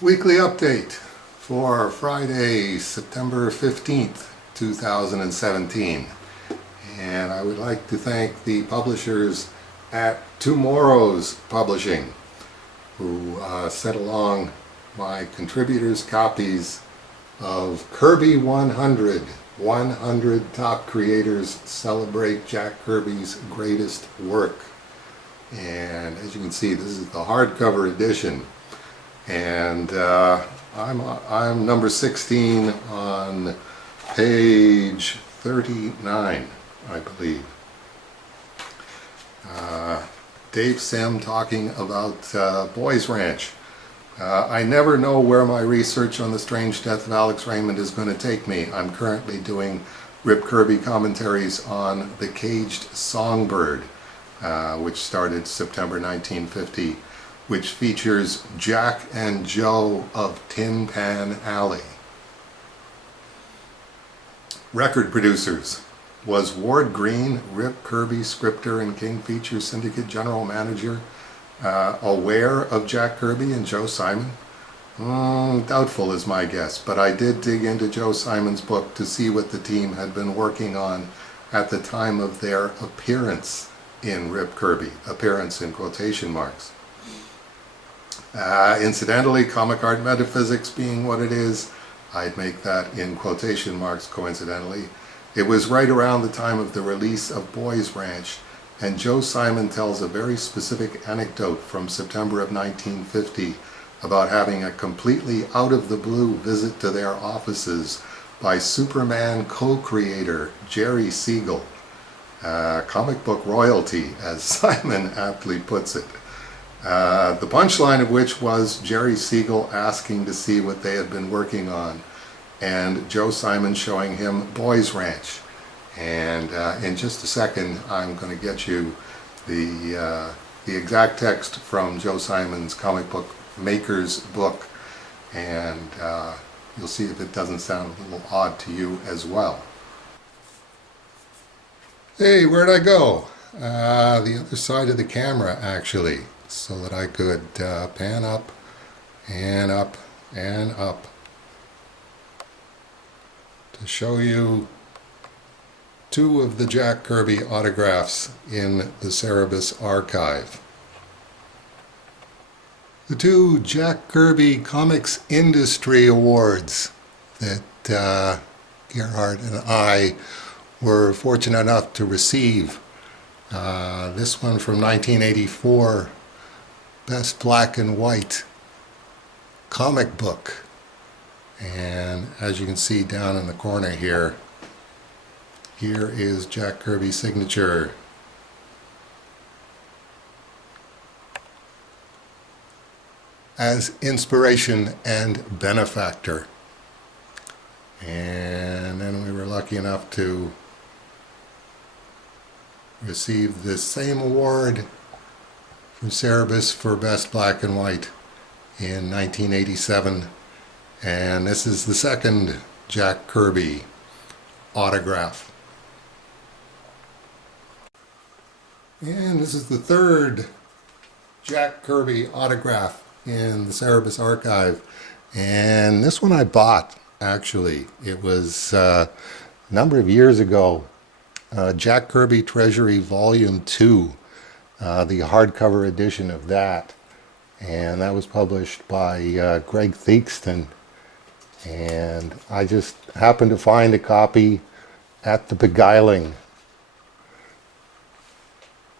Weekly update for Friday, September 15th, 2017. And I would like to thank the publishers at Tomorrow's Publishing who sent along my contributors' copies of Kirby 100. 100 top creators celebrate Jack Kirby's greatest work. And as you can see, this is the hardcover edition. And I'm number 16 on page 39, I believe. Dave Sim talking about Boys Ranch. I never know where my research on the strange death of Alex Raymond is going to take me. I'm currently doing Rip Kirby commentaries on The Caged Songbird, which started September 1950. Which features Jack and Joe of Tin Pan Alley. Record producers. Was Ward Green, Rip Kirby scripter and King Feature Syndicate general manager, aware of Jack Kirby and Joe Simon? Doubtful is my guess, but I did dig into Joe Simon's book to see what the team had been working on at the time of their appearance in Rip Kirby. Appearance in quotation marks. Incidentally, comic art metaphysics being what it is, I'd make that in quotation marks coincidentally. It was right around the time of the release of Boys Ranch, and Joe Simon tells a very specific anecdote from September of 1950 about having a completely out-of-the-blue visit to their offices by Superman co-creator Jerry Siegel. Comic book royalty, as Simon aptly puts it. The punchline of which was Jerry Siegel asking to see what they had been working on, and Joe Simon showing him Boys Ranch. And in just a second, I'm going to get you the exact text from Joe Simon's comic book maker's book, and you'll see if it doesn't sound a little odd to you as well. Hey, where'd I go? The other side of the camera, actually, so that I could pan up and up and up to show you two of the Jack Kirby autographs in the Cerebus archive. The two Jack Kirby Comics Industry Awards that Gerhard and I were fortunate enough to receive. This one from 1984, Best Black and White comic book. And as you can see down in the corner here, here is Jack Kirby's signature. As inspiration and benefactor. And then we were lucky enough to receive this same award from Cerebus for Best Black and White in 1987. And this is the second Jack Kirby autograph. And this is the third Jack Kirby autograph in the Cerebus archive. And this one I bought, actually. It was a number of years ago. Jack Kirby Treasury Volume 2. The hardcover edition of that, and that was published by Greg Theakston, and I just happened to find a copy at the Beguiling,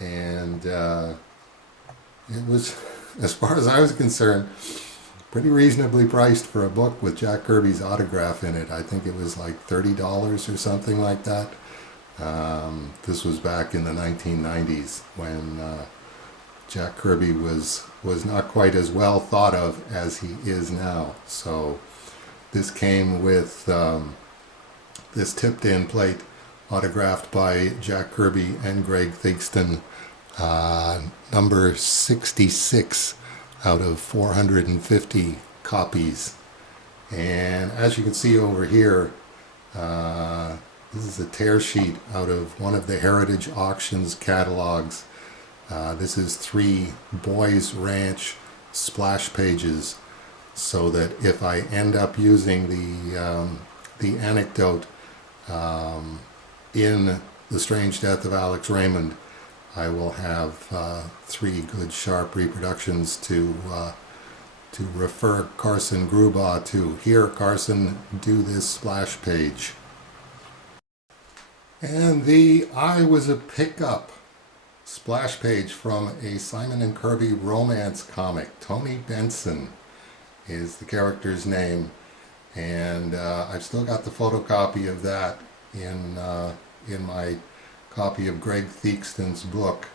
and it was, as far as I was concerned, pretty reasonably priced for a book with Jack Kirby's autograph in it. I think it was like $30 or something like that. This was back in the 1990s when Jack Kirby was not quite as well thought of as he is now. So this came with this tipped-in plate autographed by Jack Kirby and Greg Theakston, number 66 out of 450 copies. And as you can see over here, this is a tear sheet out of one of the Heritage Auctions catalogs. This is 3 Boys Ranch splash pages so that if I end up using the anecdote in The Strange Death of Alex Raymond, I will have 3 good sharp reproductions to refer Carson Grubaugh to. Here, Carson, do this splash page. And the I Was a Pickup splash page from a Simon and Kirby romance comic. Tony Benson is the character's name, and I've still got the photocopy of that in my copy of Greg Theakston's book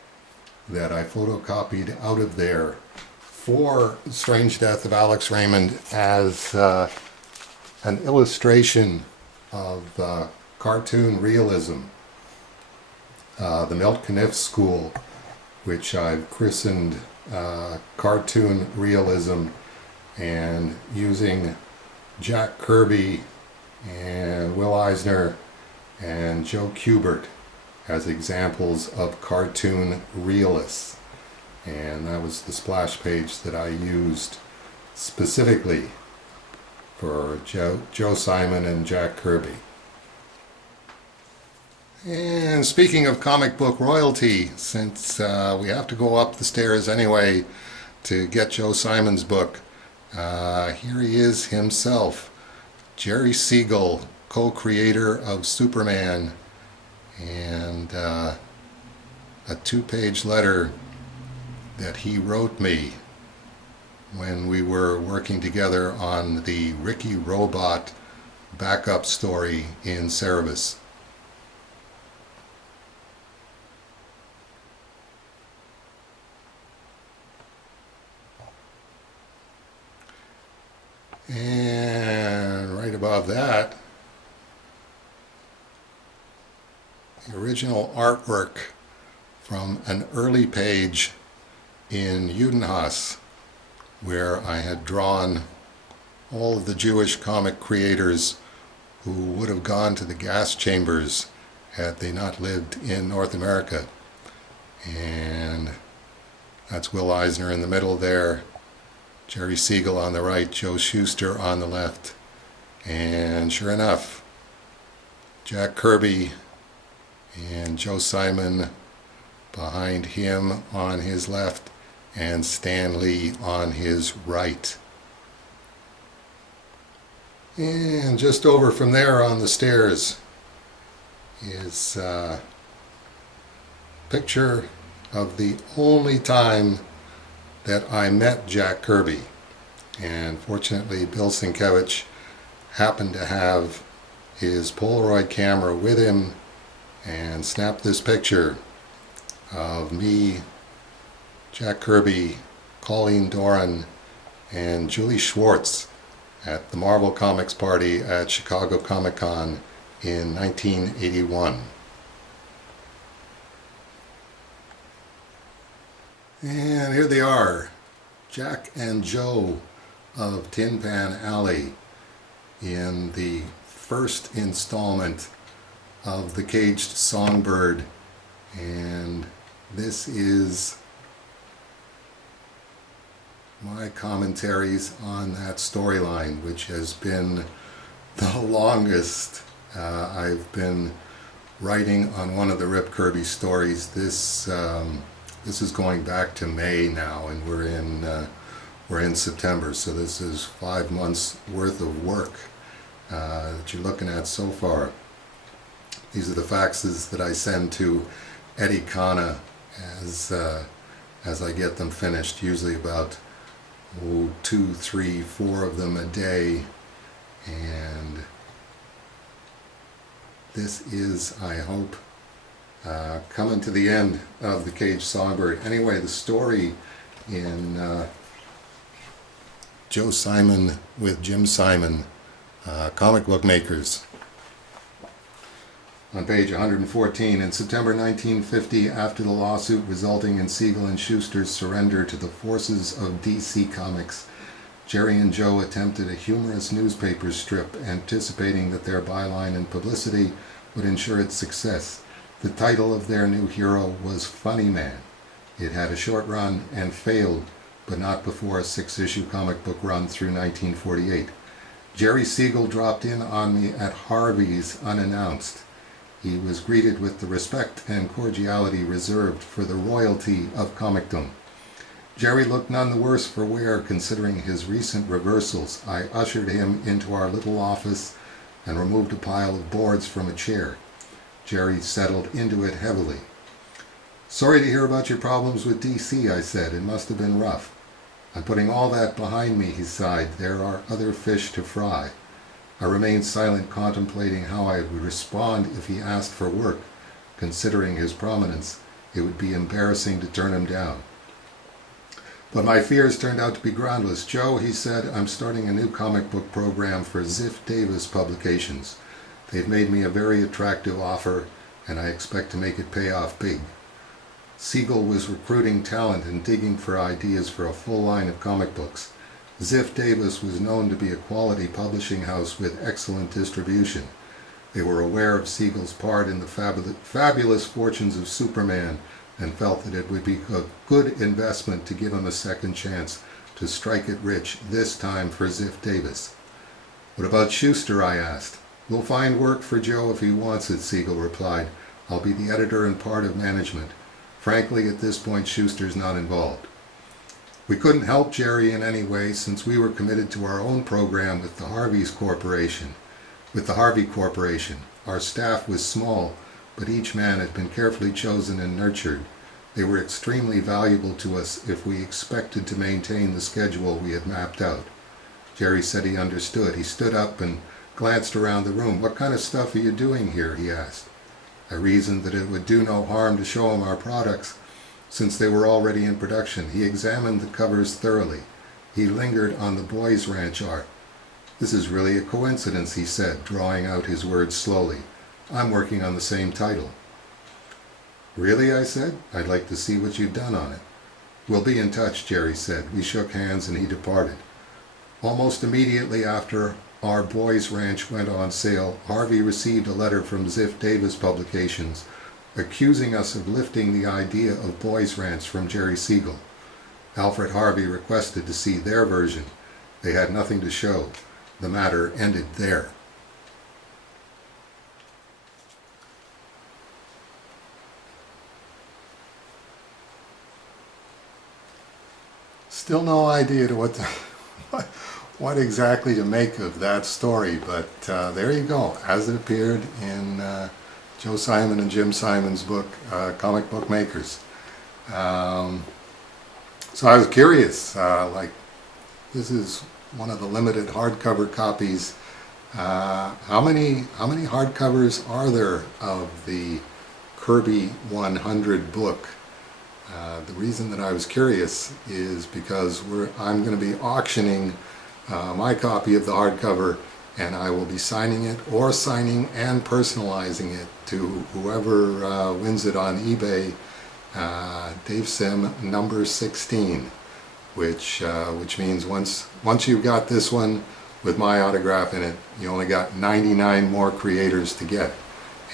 that I photocopied out of there for Strange Death of Alex Raymond as an illustration of cartoon realism. The Milt Caniff School, which I've christened cartoon realism, and using Jack Kirby and Will Eisner and Joe Kubert as examples of cartoon realists. And that was the splash page that I used specifically for Joe Simon and Jack Kirby. And speaking of comic book royalty, since we have to go up the stairs anyway to get Joe Simon's book, here he is himself, Jerry Siegel, co-creator of Superman, and a 2-page letter that he wrote me when we were working together on the Ricky Robot backup story in Cerebus. And right above that, the original artwork from an early page in Judenhaus, where I had drawn all of the Jewish comic creators who would have gone to the gas chambers had they not lived in North America. And that's Will Eisner in the middle there, Jerry Siegel on the right, Joe Shuster on the left, and sure enough, Jack Kirby and Joe Simon behind him on his left, and Stan Lee on his right. And just over from there on the stairs is a picture of the only time that I met Jack Kirby. And fortunately, Bill Sienkiewicz happened to have his Polaroid camera with him and snapped this picture of me, Jack Kirby, Colleen Doran, and Julie Schwartz at the Marvel Comics party at Chicago Comic Con in 1981. And here they are, Jack and Joe of Tin Pan Alley, in the first installment of The Caged Songbird. And this is my commentaries on that storyline, which has been the longest I've been writing on one of the Rip Kirby stories. This is going back to May now, and we're in September, so this is 5 months worth of work that you're looking at so far. These are the faxes that I send to Eddie Kana as I get them finished, usually about 2, 3, 4 of them a day. And this is, I hope, coming to the end of The Caged Songbird. Anyway, the story in Joe Simon with Jim Simon, Comic Book Makers. On page 114, in September 1950, after the lawsuit resulting in Siegel and Shuster's surrender to the forces of DC Comics, Jerry and Joe attempted a humorous newspaper strip, anticipating that their byline and publicity would ensure its success. The title of their new hero was Funny Man. It had a short run and failed, but not before a 6-issue comic book run through 1948. Jerry Siegel dropped in on me at Harvey's unannounced. He was greeted with the respect and cordiality reserved for the royalty of comicdom. Jerry looked none the worse for wear considering his recent reversals. I ushered him into our little office and removed a pile of boards from a chair. Jerry settled into it heavily. "Sorry to hear about your problems with DC," I said. "It must have been rough." "I'm putting all that behind me," he sighed. "There are other fish to fry." I remained silent, contemplating how I would respond if he asked for work. Considering his prominence, it would be embarrassing to turn him down. But my fears turned out to be groundless. "Joe," he said, "I'm starting a new comic book program for Ziff Davis Publications. They've made me a very attractive offer, and I expect to make it pay off big." Siegel was recruiting talent and digging for ideas for a full line of comic books. Ziff Davis was known to be a quality publishing house with excellent distribution. They were aware of Siegel's part in the fabulous fortunes of Superman and felt that it would be a good investment to give him a second chance to strike it rich, this time for Ziff Davis. "What about Schuster?" I asked. "We'll find work for Joe if he wants it," Siegel replied. "I'll be the editor and part of management. Frankly, at this point, Schuster's not involved." We couldn't help Jerry in any way since we were committed to our own program with the Harvey Corporation. Our staff was small, but each man had been carefully chosen and nurtured. They were extremely valuable to us if we expected to maintain the schedule we had mapped out. Jerry said he understood. He stood up and glanced around the room. "What kind of stuff are you doing here?" he asked. I reasoned that it would do no harm to show him our products since they were already in production. He examined the covers thoroughly. He lingered on the Boys Ranch art. "This is really a coincidence," he said, drawing out his words slowly. "I'm working on the same title." "Really?" I said. "I'd like to see what you've done on it." "We'll be in touch," Jerry said. We shook hands and he departed. Almost immediately after our Boys Ranch went on sale, Harvey received a letter from Ziff Davis Publications accusing us of lifting the idea of Boys Ranch from Jerry Siegel. Alfred Harvey requested to see their version. They had nothing to show. The matter ended there. Still no idea to what exactly to make of that story, but there you go, as it appeared in Joe Simon and Jim Simon's book, Comic Book Makers. So I was curious, this is one of the limited hardcover copies. How many hardcovers are there of the Kirby 100 book? The reason that I was curious is because I'm going to be auctioning my copy of the hardcover, and I will be signing it and personalizing it to whoever wins it on eBay. Dave Sim number 16, which means once you've got this one with my autograph in it, you only got 99 more creators to get,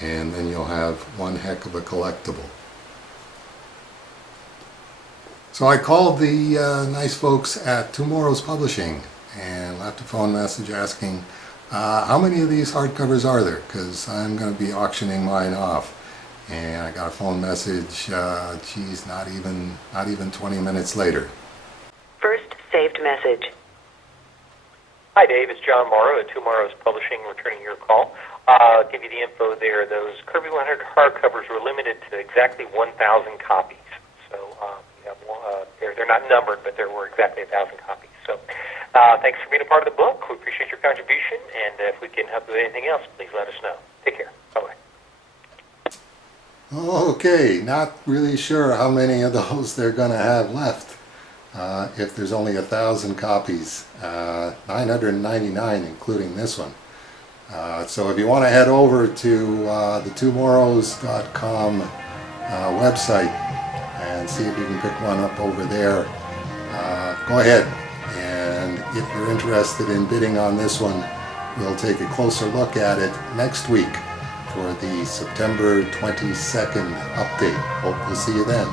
and then you'll have one heck of a collectible. So I called the nice folks at Tomorrow's Publishing and left a phone message asking how many of these hardcovers are there, because I'm going to be auctioning mine off. And I got a phone message, geez, not even 20 minutes later. First saved message. Hi Dave, it's John Morrow at Tomorrow's Publishing returning your call. I'll give you the info there. Those Kirby 100 hardcovers were limited to exactly 1,000 copies. So they're not numbered, but there were exactly 1,000 copies. So thanks for being a part of the book. We appreciate your contribution, and if we can help you with anything else, please let us know. Take care. Bye-bye. Okay, not really sure how many of those they're going to have left. If there's only 1,000 copies, 999 including this one. So if you want to head over to the tomorrows.com website and see if you can pick one up over there, go ahead. And if you're interested in bidding on this one, we'll take a closer look at it next week for the September 22nd update. Hope to see you then.